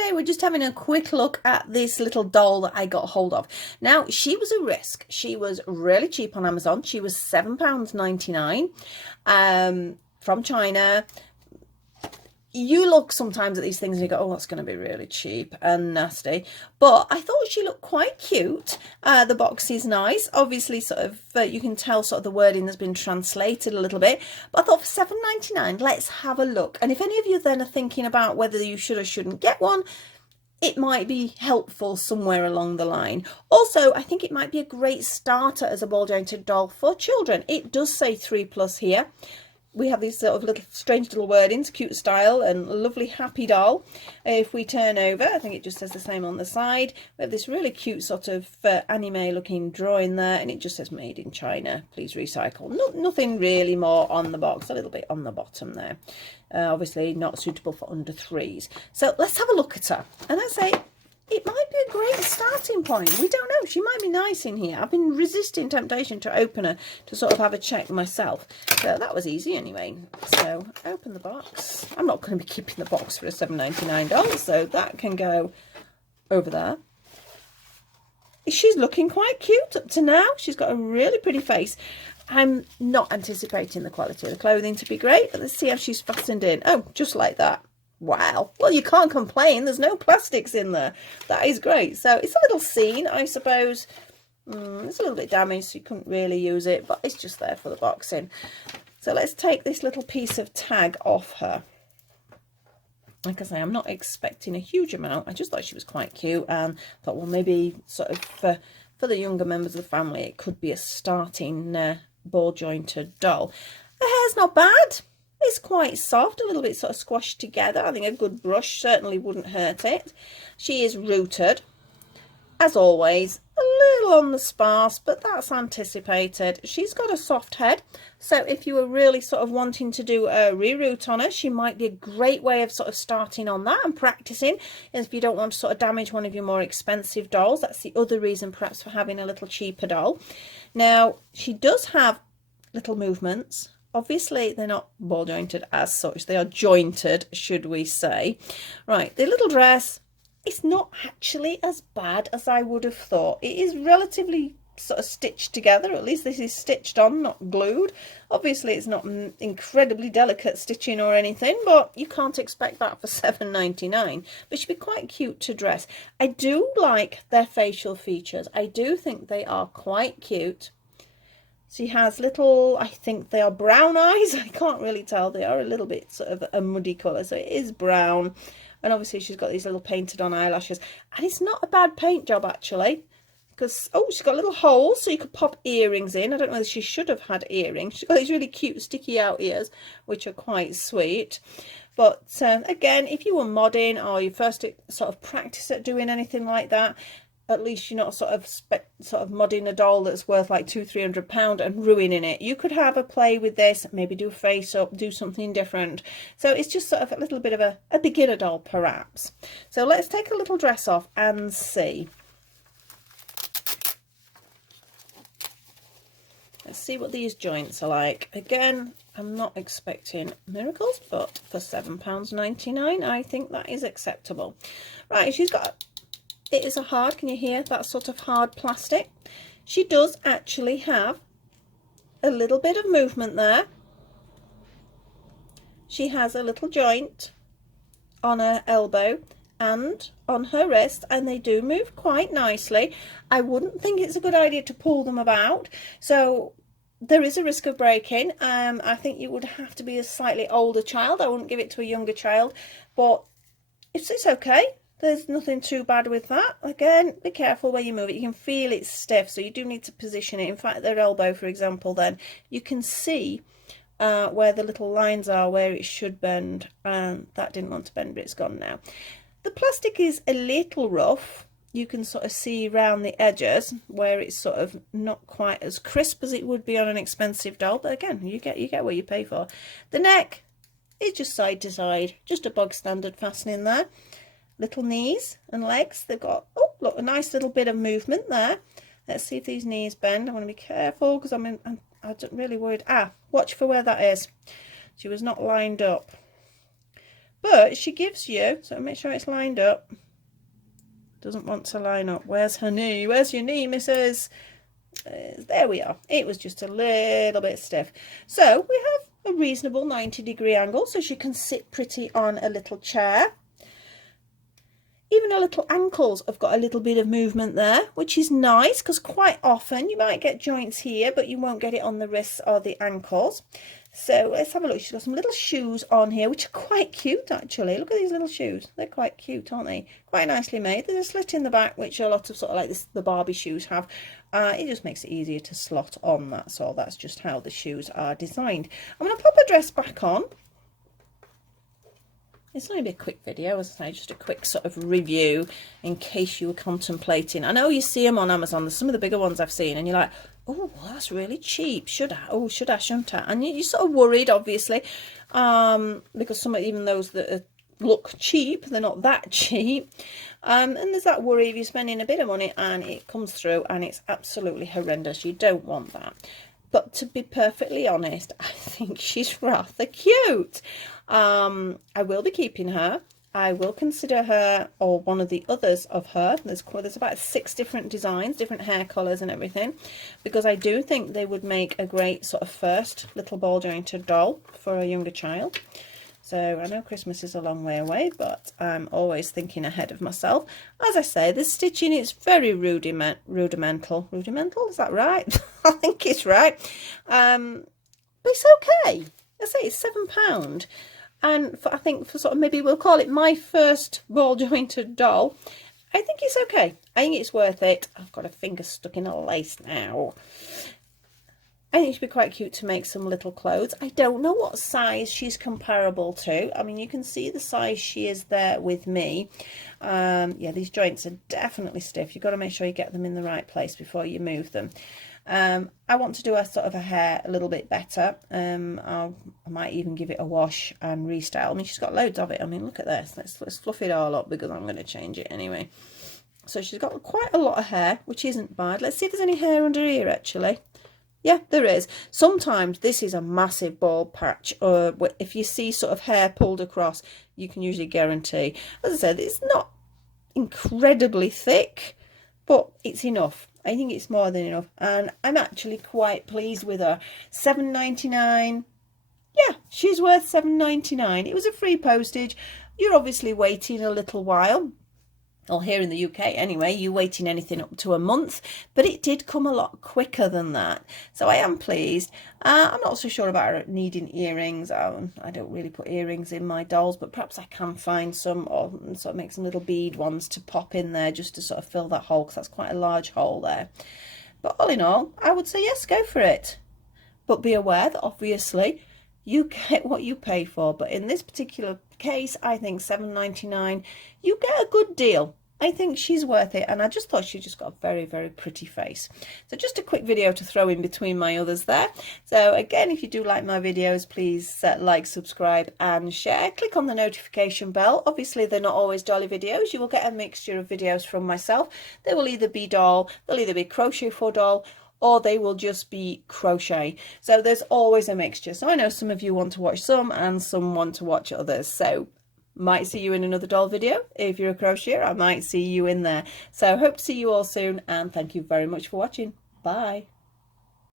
today we're just having a quick look at this little doll that I got hold of. Now, she was a risk. She was really cheap on Amazon. She was £7.99 from China. You look sometimes at these things and you go, oh, that's going to be really cheap and nasty. But I thought she looked quite cute. The box is nice. Obviously, sort of, you can tell sort of the wording has been translated a little bit. But I thought for £7.99, let's have a look. And if any of you then are thinking about whether you should or shouldn't get one, it might be helpful somewhere along the line. Also, I think it might be a great starter as a ball jointed doll for children. It does say 3+ here. We have these sort of little strange little wordings, cute style and lovely happy doll. If we turn over, I think it just says the same on the side. We have this really cute sort of anime looking drawing there, and it just says made in China, please recycle. Nothing really more on the box, a little bit on the bottom there. Obviously not suitable for under 3s. So let's have a look at her. And I say, it might be a great starting point. We don't know. She might be nice in here. I've been resisting temptation to open her to sort of have a check myself. So that was easy anyway. So open the box. I'm not going to be keeping the box for a $7.99 doll, so that can go over there. She's looking quite cute up to now. She's got a really pretty face. I'm not anticipating the quality of the clothing to be great, but let's see how she's fastened in. Oh, just like that. Wow. Well, you can't complain. There's no plastics in there. That is great. So it's a little scene, I suppose. It's a little bit damaged, so you couldn't really use it, but it's just there for the boxing. So let's take this little piece of tag off her. Like I say, I'm not expecting a huge amount. I just thought she was quite cute and thought, well, maybe sort of for the younger members of the family, it could be a starting ball jointed doll. Her hair's not bad. It's quite soft, a little bit sort of squashed together. I think a good brush certainly wouldn't hurt it. She is rooted, as always, a little on the sparse, but that's anticipated. She's got a soft head, so if you were really sort of wanting to do a reroot on her, she might be a great way of sort of starting on that and practicing. And if you don't want to sort of damage one of your more expensive dolls, that's the other reason perhaps for having a little cheaper doll. Now, she does have little movements. Obviously, they're not ball jointed as such. They are jointed, should we say. Right, the little dress, it's not actually as bad as I would have thought. It is relatively sort of stitched together. At least this is stitched on, not glued. Obviously, it's not incredibly delicate stitching or anything, but you can't expect that for $7.99. But she'd be quite cute to dress. I do like their facial features. I do think they are quite cute. She has little, I think they are brown eyes. I can't really tell. They are a little bit sort of a muddy colour. So it is brown. And obviously she's got these little painted on eyelashes. And it's not a bad paint job, actually. Because, oh, she's got little holes so you could pop earrings in. I don't know whether she should have had earrings. She's got these really cute sticky out ears, which are quite sweet. But again, if you were modding or you first sort of practice at doing anything like that, at least you're not sort of modding a doll that's worth like £200-300 and ruining it. You could have a play with this, maybe do a face up, do something different. So it's just sort of a little bit of a beginner doll perhaps. So let's take a little dress off and see. Let's see what these joints are like. Again, I'm not expecting miracles, but for £7.99, I think that is acceptable. Right, she's got... It is a hard, can you hear that sort of hard plastic? She does actually have a little bit of movement there. She has a little joint on her elbow and on her wrist, and they do move quite nicely. I wouldn't think it's a good idea to pull them about, so there is a risk of breaking. I think you would have to be a slightly older child. I wouldn't give it to a younger child, but it's okay. There's nothing too bad with that. Again, be careful where you move it. You can feel it's stiff, so you do need to position it. In fact, their elbow, for example, then you can see where the little lines are, where it should bend. That didn't want to bend, but it's gone now. The plastic is a little rough. You can sort of see around the edges where it's sort of not quite as crisp as it would be on an expensive doll. But again, you get what you pay for. The neck is just side to side, just a bog standard fastening there. Little knees and legs, they've got, oh look, a nice little bit of movement there. Let's see if these knees bend. I want to be careful because I'm really worried. Watch for where that is. She was not lined up. but she gives you, so make sure it's lined up. Doesn't want to line up. Where's her knee? Where's your knee, missus? There we are. It was just a little bit stiff. So we have a reasonable 90-degree angle, so she can sit pretty on a little chair. Even her little ankles have got a little bit of movement there, which is nice, because quite often you might get joints here, but you won't get it on the wrists or the ankles. So let's have a look. She's got some little shoes on here, which are quite cute, actually. Look at these little shoes. They're quite cute, aren't they? Quite nicely made. There's a slit in the back, which a lot of sort of like this, the Barbie shoes have. It just makes it easier to slot on, that's all. That's just how the shoes are designed. I'm going to pop her dress back on. It's going to be a quick video, as I say, just a quick sort of review in case you were contemplating. I know you see them on Amazon. There's some of the bigger ones I've seen, and you're like, oh, that's really cheap. Should I? Oh, should I? Shouldn't I? And you're sort of worried, obviously, because some, even those that look cheap, they're not that cheap. And there's that worry if you're spending a bit of money and it comes through and it's absolutely horrendous. You don't want that. But to be perfectly honest, I think she's rather cute. I will be keeping her. I will consider her, or one of the others of her. There's about 6 different designs, different hair colours and everything, because I do think they would make a great sort of first little ball jointed doll for a younger child. So I know Christmas is a long way away, but I'm always thinking ahead of myself. As I say, the stitching is very rudimental. Rudimental, is that right? I think it's right. But it's okay. I say it's £7. And I think for sort of, maybe we'll call it my first ball jointed doll, I think it's okay. I think it's worth it. I've got a finger stuck in a lace now. I think she'd be quite cute to make some little clothes. I don't know what size she's comparable to. I mean, you can see the size she is there with me. Yeah, these joints are definitely stiff. You've got to make sure you get them in the right place before you move them. I want to do a sort of a hair a little bit better. I might even give it a wash and restyle. I mean, she's got loads of it. I mean, look at this. Let's fluff it all up because I'm going to change it anyway. So she's got quite a lot of hair, which isn't bad. Let's see if there's any hair under here, actually. Yeah, there is. Sometimes this is a massive bald patch, or if you see sort of hair pulled across, you can usually guarantee. As I said, it's not incredibly thick, but it's enough. I think it's more than enough, and I'm actually quite pleased with her. £7.99. Yeah, she's worth £7.99. It was a free postage. You're obviously waiting a little while. Well, here in the UK anyway, you're waiting anything up to a month, but it did come a lot quicker than that. So I am pleased. I'm not so sure about her needing earrings. I don't really put earrings in my dolls, but perhaps I can find some, or sort of make some little bead ones to pop in there just to sort of fill that hole, because that's quite a large hole there. But all in all, I would say yes, go for it. But be aware that obviously you get what you pay for. But in this particular case, I think £7.99, you get a good deal. I think she's worth it, and I just thought she just got a very, very pretty face. So just a quick video to throw in between my others there. So again, if you do like my videos, please like, subscribe and share. Click on the notification bell. Obviously, they're not always dolly videos. You will get a mixture of videos from myself. They will either be doll, they'll either be crochet for doll, or they will just be crochet. So there's always a mixture. So I know some of you want to watch some and some want to watch others. So might see you in another doll video. If you're a crocheter, I might see you in there. So hope to see you all soon, and thank you very much for watching. Bye.